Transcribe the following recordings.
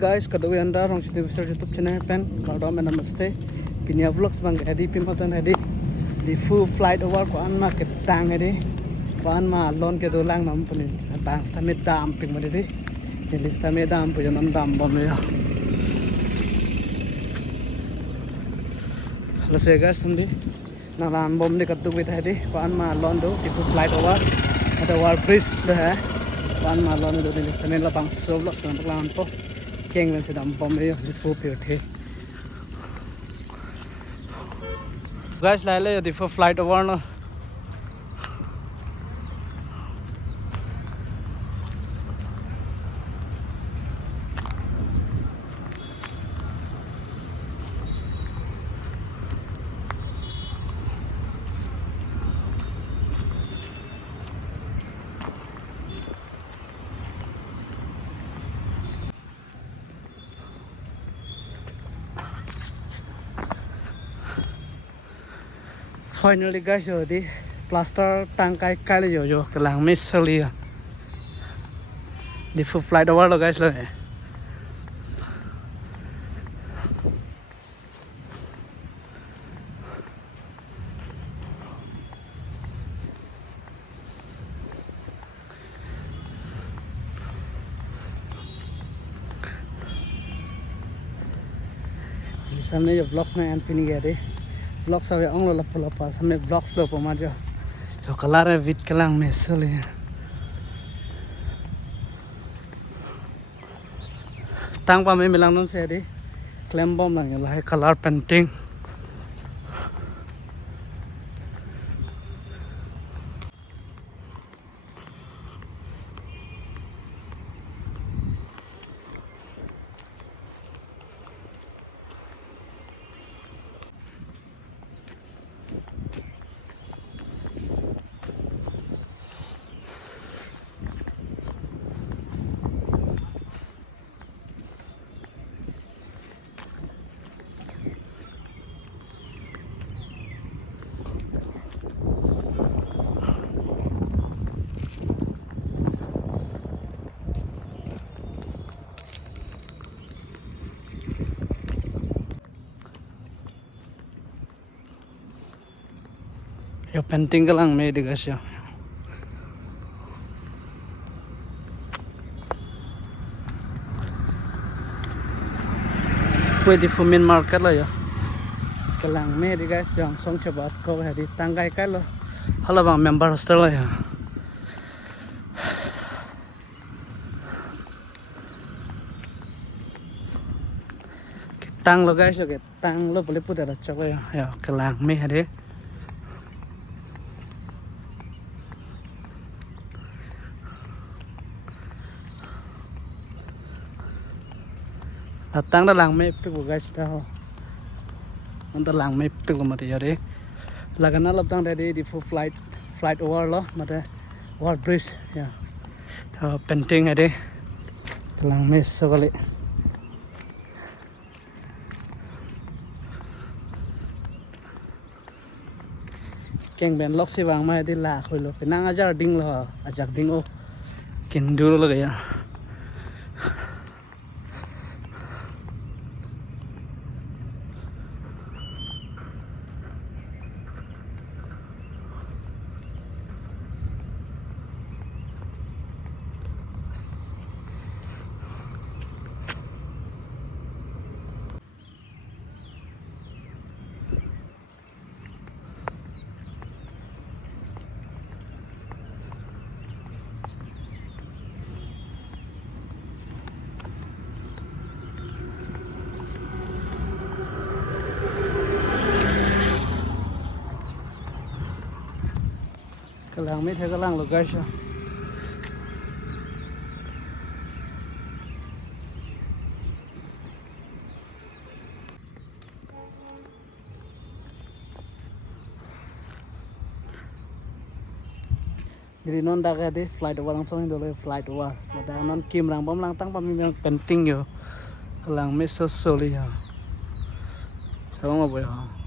Guys, kadang anda orang situ besar YouTube channel pen kalau mana namaste pinia vlogs bang edi pimatan edi di full flight over ko an ma ketang edi ko an ma lon ke dolang mam punin bang stame dam ping ma edi jadi stame dam pu nam dam bom ya lase guys samdi na ran bom ni katu bit edi ko an ma lon do di full flight over ada war bridge dah hai ko an ma lon do di stame la bang so vlog nam plan po keng lên sẽ đâm bom đấy đi phố biểu thế guys lại lấy đi for flight over nó finally guys rồi đi plaster tăng cái là rồi cái làng Misery đi for flight over rồi guys rồi सामने जो vlogs में and पिनी गया थे vlog सब ông lo lapa lapa सामने vlogs lo पमा जो colour है विद कलंग में सले tang pa में मिलान से दी क्लेम बम लगे ला है colour painting yo painting ka lang may digas yo pwede for main market la yo ka lang may digas yo song chabat ko hadi tangkai ka lo hala bang member hostel la yo tang lo guys yo ke tang lo boleh putar chok yo ka lang may hadi datang dah lang may pik guys dah nanti lang may pik lo mati jadi lagana laptang dari di full flight over lo mati war bridge ya painting ada lang may sekali keng ben lok si bang mai di lah khoi lo penang ajar ding lo ajak ding o kindu lo gaya lang mấy thế cái lang lo guys jadi non dah ada flight over langsung itu flight over ada non kim lang bom lang tang pami yang penting yo lang mấy số soli ya sao mà vậy hả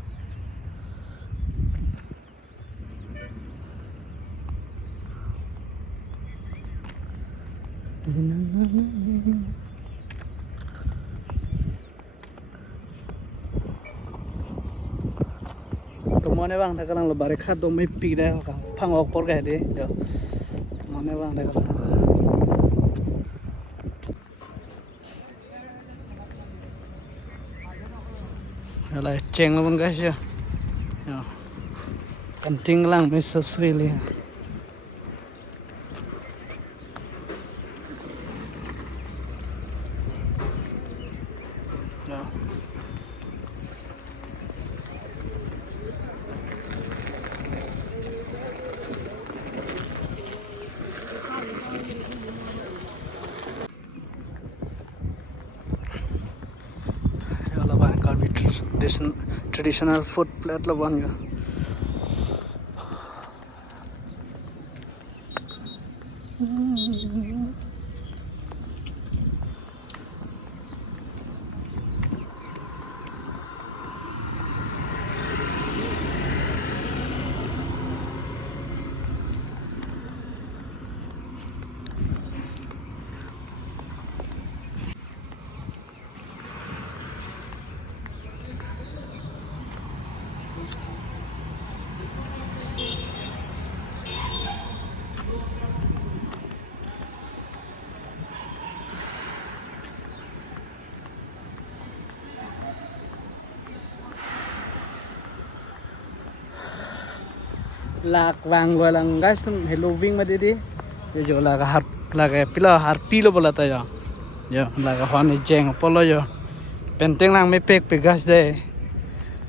mone bang ta kalang lo bare kha do mai pi da ka phang ok por ga de yo mone bang ta kalang lại chèn luôn guys chưa cần ting lang mới sơ suy liền là bạn còn bị traditional food plate là bạn nhá lạc vàng gọi là guys Halloween mà đi đi जो लगा हर लगा पिला हर पीलो बोला था यो लगा हाने जेंग पोलो यो painting लांग में pack पे गस दे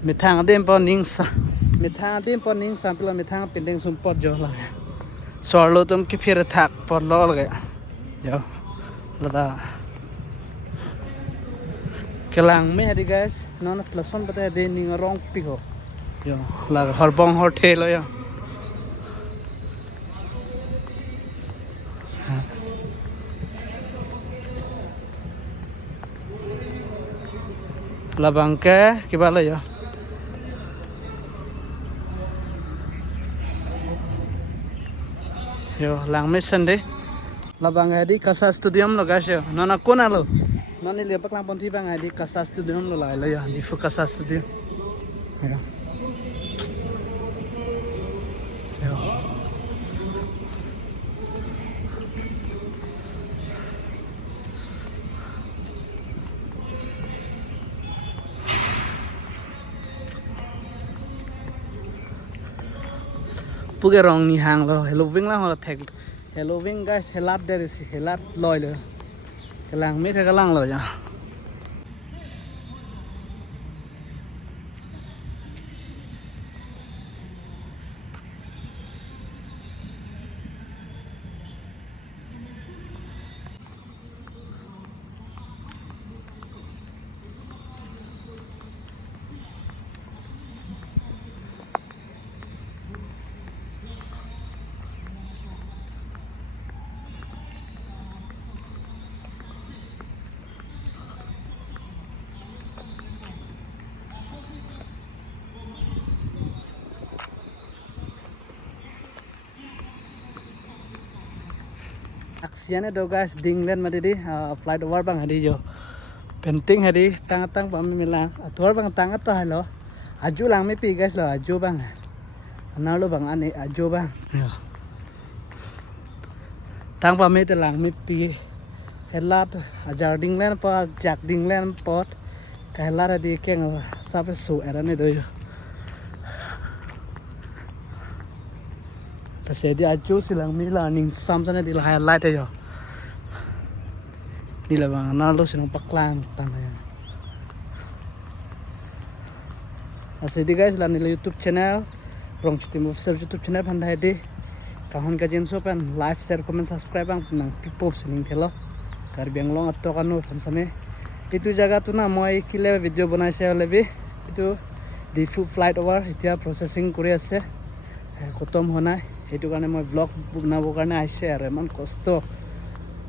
मिथांग देम पो निंग सा पिला मिथांग पेंटिंग सुम पॉट जो लगा सोलो तुम के फिर थाक पॉट लो लगा यो लगा केलांग में है दी guys नॉन प्लसन बता दे निंग रोंग पिको यो लगा हर बंग हर ठेलो यो labang ke kibala yo lang mission de labang di kasa studium lo guys yo nona kona lo noni le paklang ponti bang di kasa studium lo la yo di fu kasa studium yo yo puge rong ni hang lo Halloween la ho thek Halloween guys helat de helat loi lo kalang me the kalang lo ya aksiannya do guys dinglen ma di flight over bang hadi jo painting hadi tang pam milang ator bang tangat to halo aju lang me pi guys lo aju bang na lo bang ani aju bang tang pam me te lang me pi helat ajar dinglen pa jak dinglen pot ka helat hadi keng sabe su era ne do yo ta se di aju silang mi la ning sam sana di la highlight yo di la bang na lo sinong paklang tan ya ase di guys la ni YouTube channel rong chutim officer YouTube channel phandai di kahon ka jinso pen like share comment subscribe bang nang pipop sining thelo Karbi Anglong atto kanu pansame itu jaga tu na moi kile video banaise lebi itu di flight over etia processing kori ase খতম হোৱা নাই সেইটো কাৰণে মই blog বনাবৰ কাৰণে আহিছে আৰু ইমান কষ্ট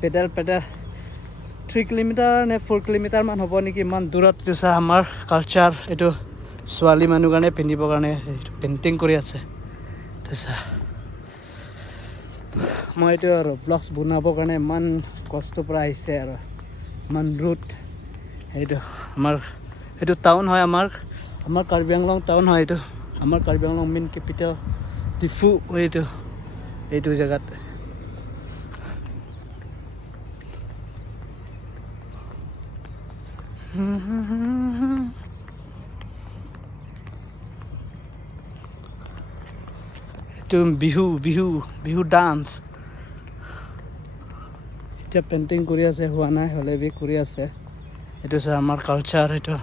পেডেল 3 কিলোমিটাৰ নে 4 কিলোমিটাৰ মান হ'ব নেকি ইমান দূৰত তুসা আমাৰ কালচাৰ এইটো ছোৱালী মানুহ কাৰণে পিন্ধিবৰ কাৰণে পেইন্টিং কৰি আছে তুসা মই এইটো আৰু ব্লগছ বনাবৰ কাৰণে ইমান কষ্ট পৰা আহিছে আৰু ইমান ৰুট এইটো আমাৰ এইটো টাউন হয় আমাৰ কাৰ্বি আংলং টাউন হয় এইটো আমাৰ কাৰ্বি আংলং মেইন কেপিটেল ডিফু এইটো জেগাত এইটো বিহু ডান্স এতিয়া পেইণ্টিং কৰি আছে হোৱা নাই হ'লে বি কৰি আছে এইটো হৈছে আমাৰ কালচাৰ এইটো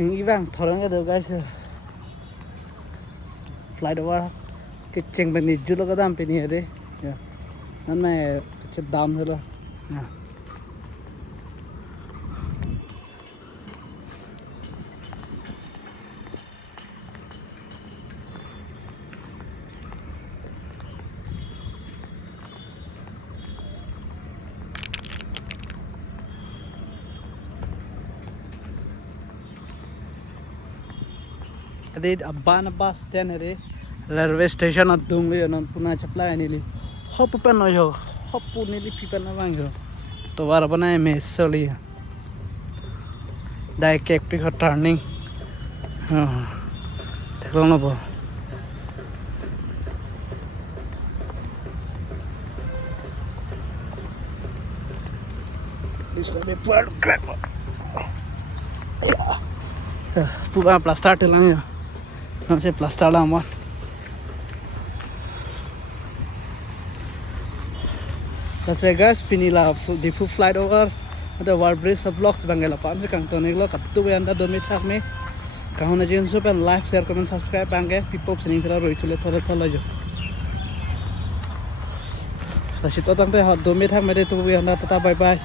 Ini bang, thorong ada guys. Flight over, keceng bani jual ke dalam pini ada. Ya, mana kecil dalam tu lah. Ya. Ada abban stand ada railway station adung le non puna chapla nili hop pen no yo hop nili pipen na bang yo to war bana me soli dai cake pick turning thelo no bo this the bird crap pura plaster telang ya Nasi plaster lah aman. Kasi guys, pinila di full flight over. Ada warbreeze of vlogs bangela pan se kang tonik lo katu be anda domi thak me. Kahuna jin so pen like share comment subscribe bange people sining thara roi chule thole thole jo. Kasi to tang te domi thak me de tu be anda tata bye bye.